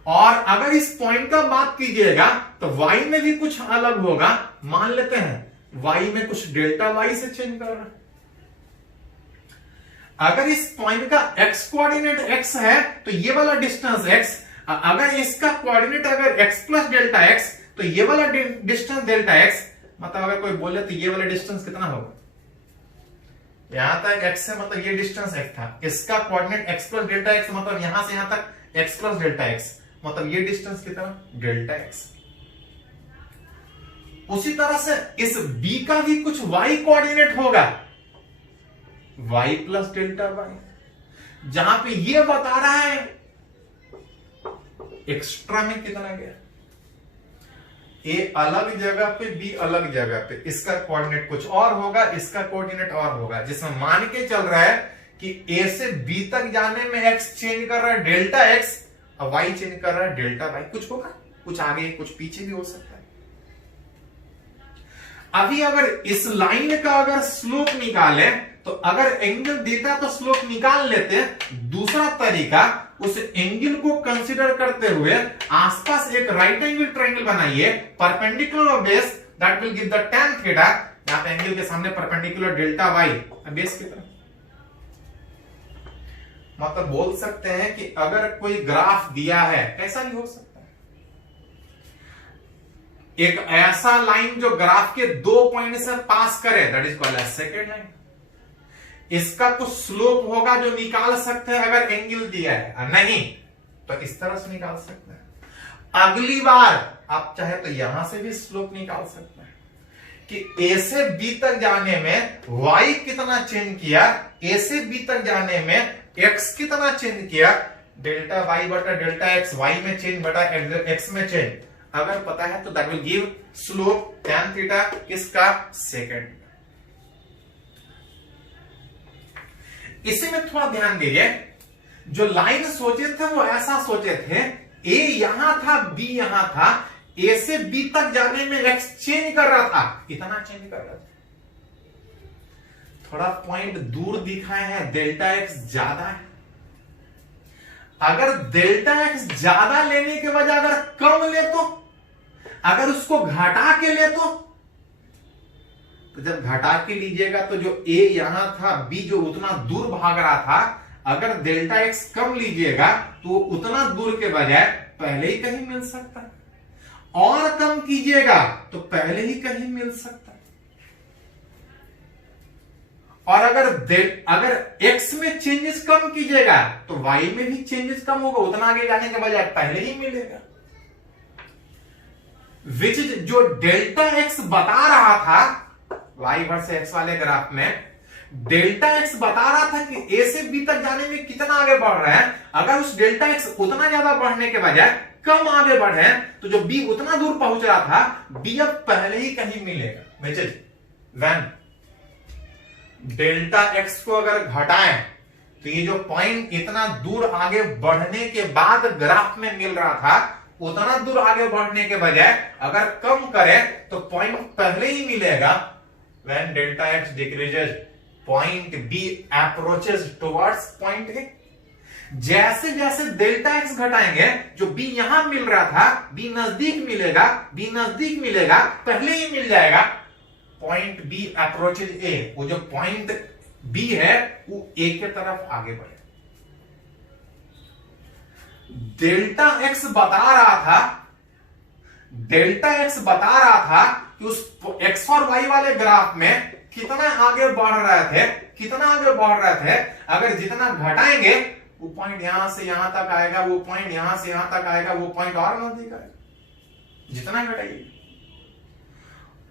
और अगर इस पॉइंट का बात कीजिएगा तो y में भी कुछ अलग होगा, मान लेते हैं y में कुछ डेल्टा y से चेंज कर रहा है। अगर इस पॉइंट का x कोऑर्डिनेट x है तो ये वाला डिस्टेंस x, अगर इसका कोऑर्डिनेट अगर x प्लस डेल्टा x तो ये वाला डिस्टेंस डेल्टा x, मतलब अगर कोई बोले तो ये वाला डिस्टेंस कितना होगा, यहां तक x है मतलब ये डिस्टेंस x था, इसका coordinate x plus delta x मतलब यहां से यहां तक x प्लस डेल्टा x, मतलब ये डिस्टेंस कितना, डेल्टा x। उसी तरह से इस b का भी कुछ y कोऑर्डिनेट होगा, y प्लस डेल्टा y, जहां पे ये बता रहा है एक्स्ट्रा में कितना गया, a अलग जगह पे b अलग जगह पे, इसका कोऑर्डिनेट कुछ और होगा, इसका कोऑर्डिनेट और होगा, जिसमें मान के चल रहा है कि a से b तक जाने में x चेंज कर रहा है डेल्टा x और y चेंज कर रहा है डेल्टा y, कुछ होगा, कुछ आगे कुछ पीछे भी हो सकता है। अभी अगर इस लाइन का अगर स्लोप निकाले तो अगर एंगल देता तो स्लोप निकाल लेते। दूसरा तरीका, उस एंगल को कंसीडर करते हुए आसपास एक राइट एंगल ट्रायंगल बनाइए, perpendicular base that will give the tan theta, यहां पे एंगल के सामने परपेंडिकुलर डेल्टा y बेस की तरफ। मतलब बोल सकते हैं कि अगर कोई ग्राफ दिया है, कैसा भी हो सकता है, एक ऐसा लाइन जो ग्राफ के 2 पॉइंट से पास करे, that is called as secant line. इसका कुछ स्लोप होगा जो निकाल सकते हैं अगर एंगल दिया है, नहीं तो इस तरह से निकाल सकते हैं। अगली बार आप चाहे तो यहां से भी स्लोप निकाल सकते हैं कि a से b तक जाने में y कितना चेंज किया, a से b तक जाने में x कितना चेंज किया, डेल्टा y बटा डेल्टा x, y में चेंज बटा x में चेंज, अगर पता है तो that will give slope tan theta, किसका, सेकंड। इसी में थोड़ा ध्यान दीजिए, जो लाइन सोचे थे वो ऐसा सोचे थे, a यहां था b यहां था, a से b तक जाने में x चेंज कर रहा था, इतना चेंज कर रहा था, थोड़ा पॉइंट दूर दिखाए हैं, डेल्टा x ज्यादा है। अगर डेल्टा x ज्यादा लेने के बजाय अगर कम ले तो, अगर उसको घटा के ले तो जब घटा के लीजिएगा तो जो a यहां था, b जो उतना दूर भाग रहा था, अगर डेल्टा x कम लीजिएगा तो उतना दूर के बजाय पहले ही कहीं मिल सकता है, और कम कीजिएगा तो पहले ही कहीं मिल सकता है। और अगर x में चेंजेस कम कीजिएगा तो y में भी चेंजेस कम होगा, उतना आगे जाने के बजाय पहले ही मिलेगा। विच जो डेल्टा x बता रहा था y वर्सेस x वाले ग्राफ में, डेल्टा x बता रहा था कि a से b तक जाने में कितना आगे बढ़ रहा है, अगर उस डेल्टा x उतना ज्यादा बढ़ने के बजाय कम आगे बढ़े तो जो b उतना दूर पहुंच रहा था, b अब पहले ही कहीं मिलेगा। Which is when delta x को अगर घटाएं तो ये जो पॉइंट इतना दूर आगे बढ़ने के बाद ग्राफ में मिल रहा था, उतना दूर आगे बढ़ने के बजाय अगर कम करें तो पॉइंट पहले ही मिलेगा। When delta x decreases, point B approaches towards point A. जैसे जैसे डेल्टा x घटाएंगे, जो b यहां मिल रहा था, b नजदीक मिलेगा, b नजदीक मिलेगा, पहले ही मिल जाएगा। पॉइंट B approaches A, वो जो पॉइंट B है वो A के तरफ आगे बढ़े। डेल्टा x बता रहा था कि उस x और y वाले ग्राफ में कितना आगे बढ़ रहे थे, अगर जितना घटाएंगे वो पॉइंट यहां से यहां तक आएगा, वो पॉइंट यहां से यहां तक आएगा, वो पॉइंट और नजदीक आएगा जितना घटाइए।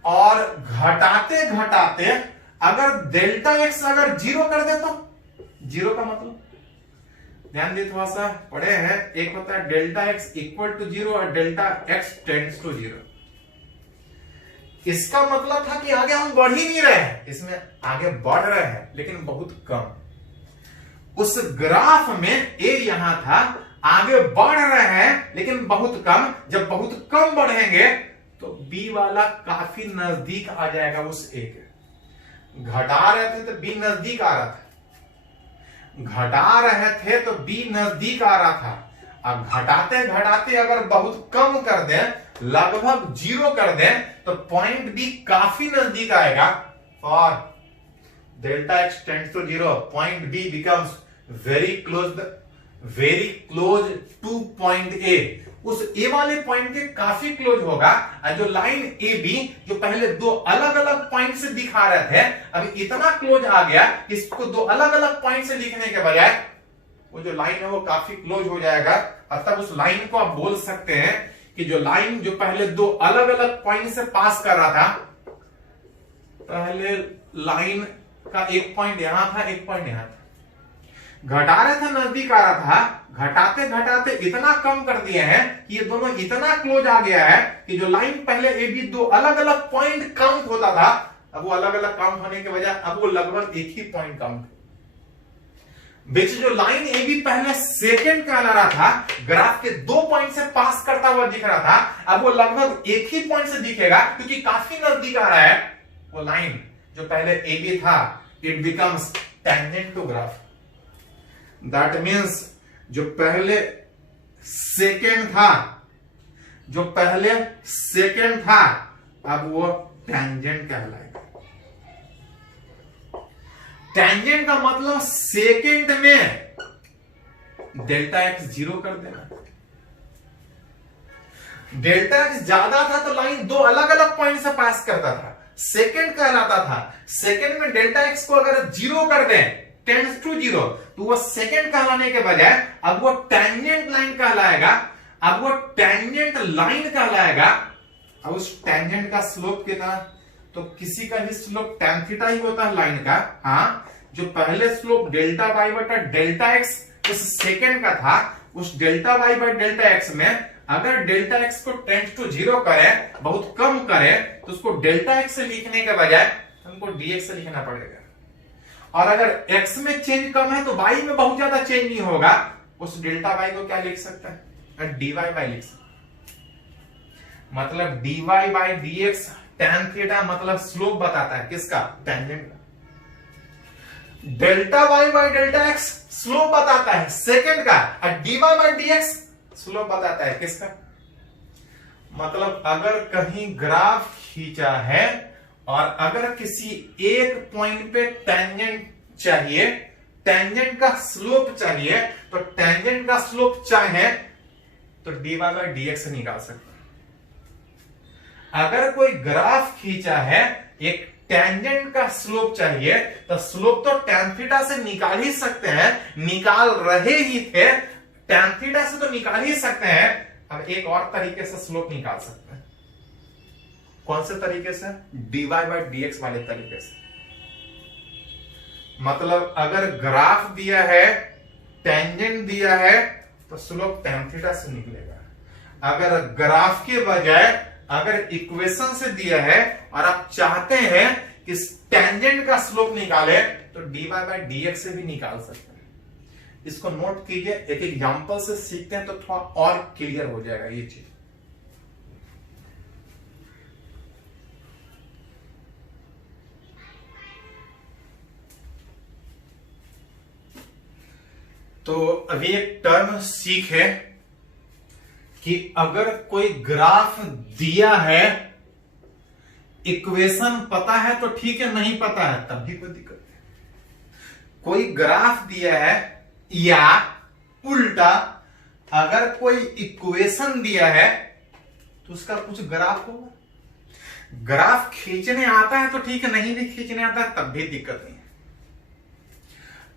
और घटाते घटाते अगर डेल्टा एक्स अगर जीरो कर दे तो जीरो का मतलब ध्यान दे, थोड़ा सा पढ़े हैं, एक होता है delta x equal to zero और delta x tends to zero. इसका मतलब था कि आगे हम बढ़ ही नहीं रहे हैं, इसमें आगे बढ़ रहे हैं लेकिन बहुत कम। उस ग्राफ में ए यहां था, आगे बढ़ रहे हैं लेकिन बहुत कम। जब बहुत कम बढ़ेंगे तो बी वाला काफी नजदीक आ जाएगा उस ए के। घटा रहे थे तो बी नजदीक आ रहा था, घटा रहे थे तो बी नजदीक आ रहा था। अब घटाते घटाते अगर बहुत कम कर दें, लगभग जीरो कर दें, तो पॉइंट बी काफी नजदीक आएगा। For delta x tends to zero, point B becomes very close to point A. उस ए वाले पॉइंट के काफी क्लोज होगा। और जो लाइन ए बी जो पहले दो अलग अलग पॉइंट से दिखा रहे थे, अभी इतना क्लोज आ गया कि इसको दो अलग अलग पॉइंट से लिखने के बजाय वो जो लाइन है वो काफी क्लोज हो जाएगा। और तब उस लाइन को आप बोल सकते हैं कि जो लाइन जो पहले दो अलग अलग पॉइंट से पास कर रहा था, पहले लाइन का एक पॉइंट यहां था, एक पॉइंट यहां था, घटा रहे थे नजदीक आ रहा था, घटाते घटाते इतना कम कर दिए हैं कि ये दोनों इतना क्लोज आ गया है कि जो लाइन पहले ए बी दो अलग अलग पॉइंट काउंट होता था, अब वो अलग अलग काउंट होने के बजाय अब वो लगभग एक ही पॉइंट काउंट। बीच जो लाइन ए बी पहले सेकेंड कहला रहा था, ग्राफ के दो पॉइंट से पास करता हुआ दिख रहा था, अब वो लगभग एक ही पॉइंट से दिखेगा क्योंकि काफी नजदीक आ रहा है। वो लाइन जो पहले ए बी था, it becomes tangent to graph. That means जो पहले सेकेंड था, जो पहले सेकेंड था, अब वो टेंजेंट कहलाएगा। टेंजेंट का मतलब सेकेंड में डेल्टा एक्स जीरो कर देना। डेल्टा एक्स ज्यादा था तो लाइन दो अलग अलग पॉइंट से पास करता था, सेकेंड कहलाता था। सेकेंड में डेल्टा एक्स को अगर जीरो कर दें, टेंड्स टू जीरो, तो वो सेकेंड कहलाने के बजाय अब वो टेंजेंट लाइन कहलाएगा। अब वो टेंजेंट लाइन कहलाएगा। अब उस टेंजेंट का स्लोप कितना, तो किसी का भी स्लोप tan थीटा ही होता है लाइन का। हाँ, जो पहले स्लोप डेल्टा वाई बटा डेल्टा एक्स उस सेकेंड का था, उस delta Y by delta X में अगर डेल्टा एक्स को टेंड्स टू जीरो करें, बहुत कम करें, तो उसको डेल्टा एक्स से लिखने के बजाय हमको डीएक्स से लिखना पड़ेगा। और अगर x में चेंज कम है तो y में बहुत ज्यादा चेंज नहीं होगा, उस डेल्टा y को क्या लिख सकता है, dy बाई लिख सकता है। मतलब dy by dx tan theta मतलब स्लोप बताता है, किसका, टेंजेंट का। Delta y by delta x slope बताता है सेकेंड का, और dy बाई dx स्लोप बताता है किसका। मतलब अगर कहीं ग्राफ खींचा है और अगर किसी एक पॉइंट पे टेंजेंट चाहिए, टेंजेंट का स्लोप चाहिए, तो टेंजेंट का स्लोप चाहे तो dy बाई dx से निकाल सकते हैं। अगर कोई ग्राफ खींचा है, एक टेंजेंट का स्लोप चाहिए, तो स्लोप तो tan थीटा से निकाल ही सकते हैं, निकाल रहे ही थे, tan थीटा से तो निकाल ही सकते हैं। अब एक और तरीके से स्लोप निकाल सकते हैं। कौन से तरीके से, dy बाई dx वाले तरीके से। मतलब अगर ग्राफ दिया है, टेंजेंट दिया है, तो स्लोप tan थीटा से निकलेगा। अगर ग्राफ के बजाय अगर इक्वेशन से दिया है और आप चाहते हैं कि टेंजेंट का स्लोप निकाले, तो dy बाई dx से भी निकाल सकते हैं। इसको नोट कीजिए, एक एग्जांपल से सीखते हैं तो थोड़ा और क्लियर हो जाएगा ये चीज। तो अभी एक टर्म सीखे कि अगर कोई ग्राफ दिया है, इक्वेशन पता है तो ठीक है, नहीं पता है तब भी कोई दिक्कत नहीं। कोई ग्राफ दिया है या उल्टा अगर कोई इक्वेशन दिया है तो उसका कुछ ग्राफ होगा। ग्राफ खींचने आता है तो ठीक है, नहीं भी खींचने आता है तब भी दिक्कत नहीं है।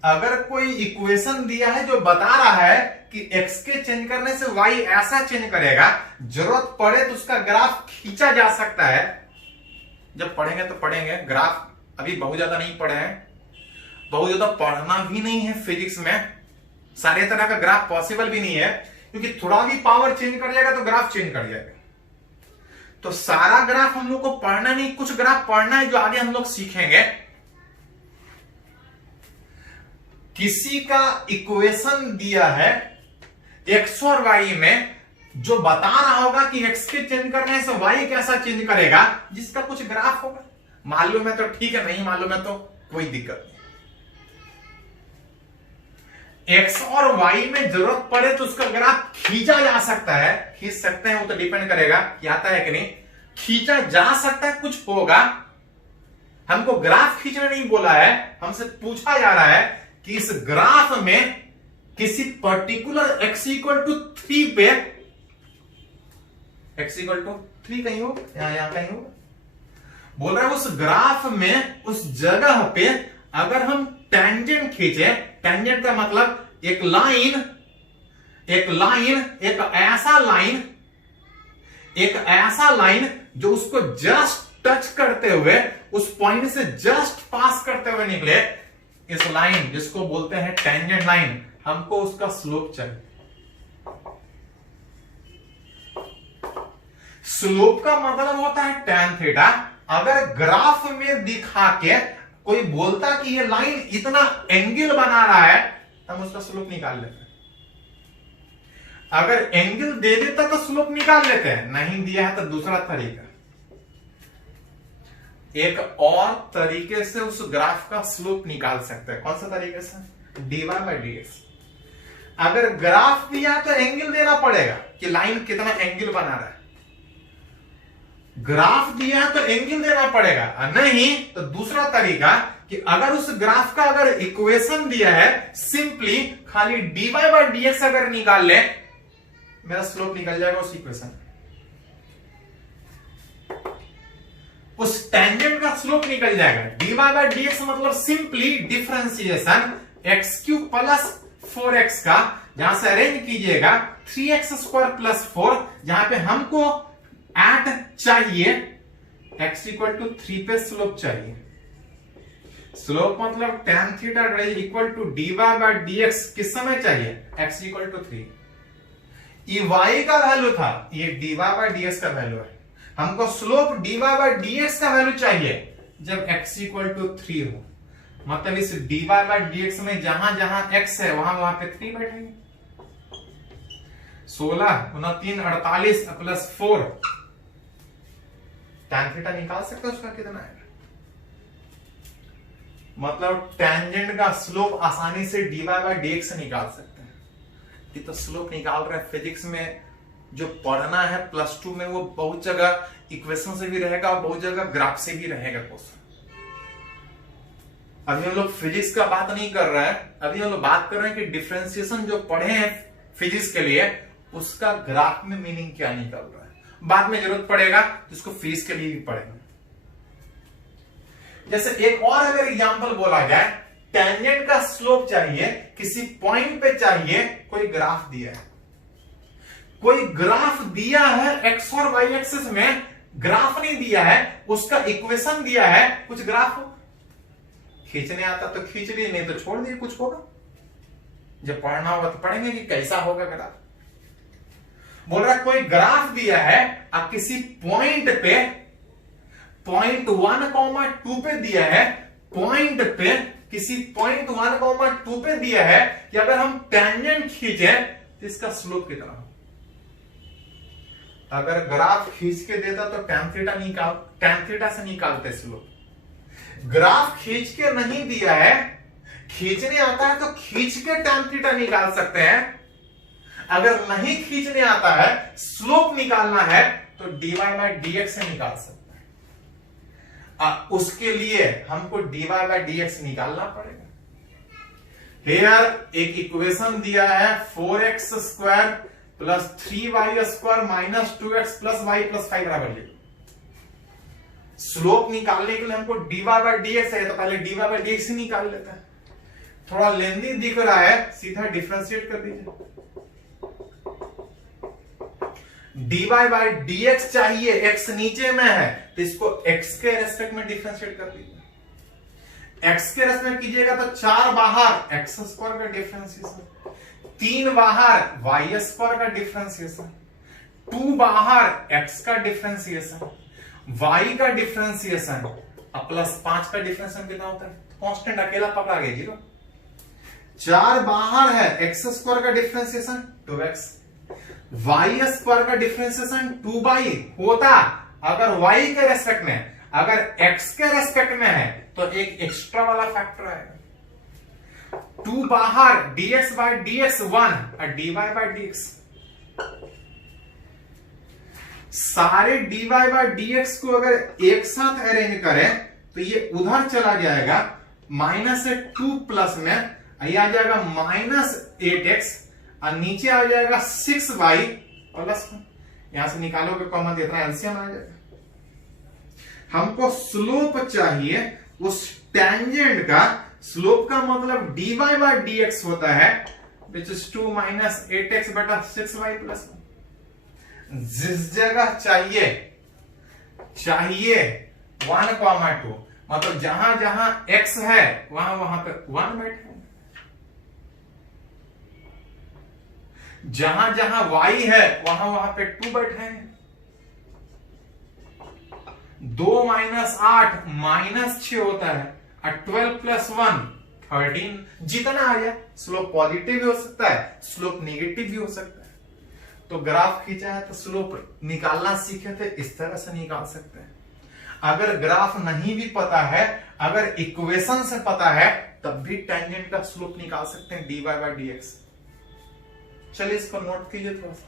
अगर कोई इक्वेशन दिया है जो बता रहा है कि x के चेंज करने से y ऐसा चेंज करेगा, जरूरत पड़े तो उसका ग्राफ खींचा जा सकता है, जब पढ़ेंगे तो पढ़ेंगे, ग्राफ अभी बहुत ज्यादा नहीं पढ़े हैं, बहुत ज्यादा पढ़ना भी नहीं है फिजिक्स में, सारे तरह का ग्राफ पॉसिबल भी नहीं है, क्योंकि थोड़ा भी पावर चेंज कर जाएगा तो ग्राफ चेंज कर जाएगा। तो सारा ग्राफ हम लोग को पढ़ना नहीं, कुछ ग्राफ पढ़ना है जो आगे हम लोग सीखेंगे। किसी का इक्वेशन दिया है एक्स और वाई में, जो बता रहा होगा कि एक्स के चेंज करने से वाई कैसा चेंज करेगा, जिसका कुछ ग्राफ होगा। मालूम है तो ठीक है, नहीं मालूम है तो कोई दिक्कत नहीं। एक्स और वाई में जरूरत पड़े तो उसका ग्राफ खींचा जा सकता है, खींच सकते हैं, वो तो डिपेंड करेगा कि आता है कि नहीं। खींचा जा सकता है, कुछ होगा। हमको ग्राफ खींचना नहीं बोला है, हमसे पूछा जा रहा है कि इस ग्राफ में किसी पर्टिकुलर x इक्वल टू 3 पे, x इक्वल टू 3 कहीं हो, यहां कहीं हो, बोल रहा है उस ग्राफ में उस जगह पे अगर हम टेंजेंट खींचे, टेंजेंट का मतलब एक लाइन, एक ऐसा लाइन जो उसको जस्ट टच करते हुए, उस पॉइंट से जस्ट पास करते हुए निकले, इस लाइन जिसको बोलते हैं टेंजेंट लाइन, हमको उसका स्लोप चाहिए। स्लोप का मतलब होता है tan थीटा। अगर ग्राफ में दिखा के कोई बोलता कि ये लाइन इतना एंगल बना रहा है, हम उसका स्लोप निकाल लेते हैं। अगर एंगल दे देता तो स्लोप निकाल लेते हैं, नहीं दिया है तो दूसरा तरीका, एक और तरीके से उस ग्राफ का स्लोप निकाल सकते हैं। कौन सा तरीके से? dy/dx। अगर ग्राफ दिया तो एंगल देना पड़ेगा कि लाइन कितना एंगल बना रहा है, ग्राफ दिया तो एंगल देना पड़ेगा, नहीं तो दूसरा तरीका कि अगर उस ग्राफ का अगर इक्वेशन दिया है, सिंपली खाली dy/dx अगर निकाल ले, मेरा स्लोप निकल जाएगा उस इक्वेशन। उस टेंजेंट का स्लोप निकल जाएगा। dy/dx मतलब simply differentiation x³ plus 4x का, जहां से अरेंज कीजिएगा 3x² प्लस 4, जहां पे हमको एट चाहिए x इक्वल टू 3 पे स्लोप चाहिए। स्लोप मतलब tan theta equal to dy/dx किस समय चाहिए? x equal to 3। ये y का वैल्यू था, ये dy/dx का वैल्यू है। हमको स्लोप dy/dx का वैल्यू चाहिए जब x इक्वल टू 3 हो। मतलब इस dy/dx में जहां जहां x है वहां वहां पे 3 बैठेंगे। 16 गुना 3 48 प्लस 4, tan थीटा निकाल सकते हो उसका कितना है। मतलब टेंजेंट का स्लोप आसानी से dy/dx से निकाल सकते हैं। ये तो स्लोप निकाल रहे हैं फिजिक्स में, जो पढ़ना है +2 में वो बहुत जगह इक्वेशन से भी रहेगा और बहुत जगह ग्राफ से भी रहेगा क्वेश्चन। अभी हम लोग फिजिक्स का बात नहीं कर रहे हैं, अभी हम लोग बात कर रहे हैं कि डिफरेंशिएशन जो पढ़े हैं फिजिक्स के लिए, उसका ग्राफ में मीनिंग क्या निकल रहा है। बाद में जरूरत पड़ेगा तो इसको फिजिक्स के लिए भी पढ़ेंगे। जैसे एक और अगर एग्जांपल बोला जाए, टेंजेंट का स्लोप चाहिए, किसी पॉइंट पे चाहिए, कोई ग्राफ दिया है, कोई ग्राफ दिया है एक्स और वाई एक्सिस में, ग्राफ नहीं दिया है, उसका इक्वेशन दिया है, कुछ ग्राफ हो। खींचने आता तो खींच लिए, नहीं तो छोड़ दिए, कुछ होगा। जब पढ़ना होगा तो पढ़ेंगे कि कैसा होगा ग्राफ। बोल रहा है कोई ग्राफ दिया है, अब किसी पॉइंट पे, पॉइंट 1,2 पे दिया है, पॉइंट पे किसी पॉइंट 1,2 पे दिया है कि अगर हम टेंजेंट खींचे तो इसका स्लोप कितना हो। अगर ग्राफ खींच के देता तो tan थीटा से निकालते स्लोप। ग्राफ खींच के नहीं दिया है, खींचने आता है तो खींच के tan थीटा निकाल सकते हैं। अगर नहीं खींचने आता है, स्लोप निकालना है, तो dy/dx से निकाल सकते हैं। उसके लिए हमको dy/dx निकालना पड़ेगा। हेयर एक इक्वेशन दिया है 4x² plus 3y² minus 2x plus y plus 5 बराबर 0। स्लोप निकालने के लिए हमको dy/dx है, तो पहले dy/dx ही निकाल लेता है। थोड़ा लेंदी दिख रहा है, सीधा डिफरेंशिएट कर दीजिए। dy बाई dx चाहिए, x नीचे में है तो इसको x के रेस्पेक्ट में डिफरेंशिएट कर दीजिए। x के रेस्पेक्ट में कीजिएगा तो 4 बाहर x स्क्वायर का डिफरेंशिएशन, 3 बाहर y स्क्वायर का डिफरेंशिएशन, 2 बाहर x का डिफरेंशिएशन, y का डिफरेंशिएशन और प्लस 5 का डिफरेंशिएशन कितना होता है? कांस्टेंट अकेला पकड़ा गया 0। 4 बाहर है, x स्क्वायर का डिफरेंशिएशन 2x, y स्क्वायर का डिफरेंशिएशन 2y होता अगर y के रेस्पेक्ट में, अगर x के रेस्पेक्ट में है तो एक एक्स्ट्रा वाला फैक्टर आएगा। 2 बाहर dx बाई dx 1 और dy बाई dx, सारे dy बाई dx को अगर एक साथ अरेंज करें तो ये उधर चला जाएगा माइनस 2 प्लस में, ये आ जाएगा -8x और नीचे आ जाएगा 6y प्लस में, यहां से निकालोगे कॉमन तो इतना एलसीएम आ जाएगा। हमको स्लोप चाहिए उस टेंजेंट का, स्लोप का मतलब dy बाई dx होता है विच इज 2 माइनस 8x बटा 6y प्लस में। जिस जगह चाहिए 1,2 मतलब जहां जहां x है वहां वहां पे 1 बैठे, जहां जहां y है वहां वहां पे 2 बैठेंगे। 2 माइनस 8 -6 होता है और 12 प्लस 1 13, जितना आ जाए। स्लोप पॉजिटिव भी हो सकता है, स्लोप नेगेटिव भी हो सकता है। तो ग्राफ खींचा है तो स्लोप निकालना सीखे थे, इस तरह से निकाल सकते हैं। अगर ग्राफ नहीं भी पता है, अगर इक्वेशन से पता है, तब भी टेंजेंट का स्लोप निकाल सकते हैं dy बाई dx। चलिए इसको नोट कीजिए थोड़ा सा।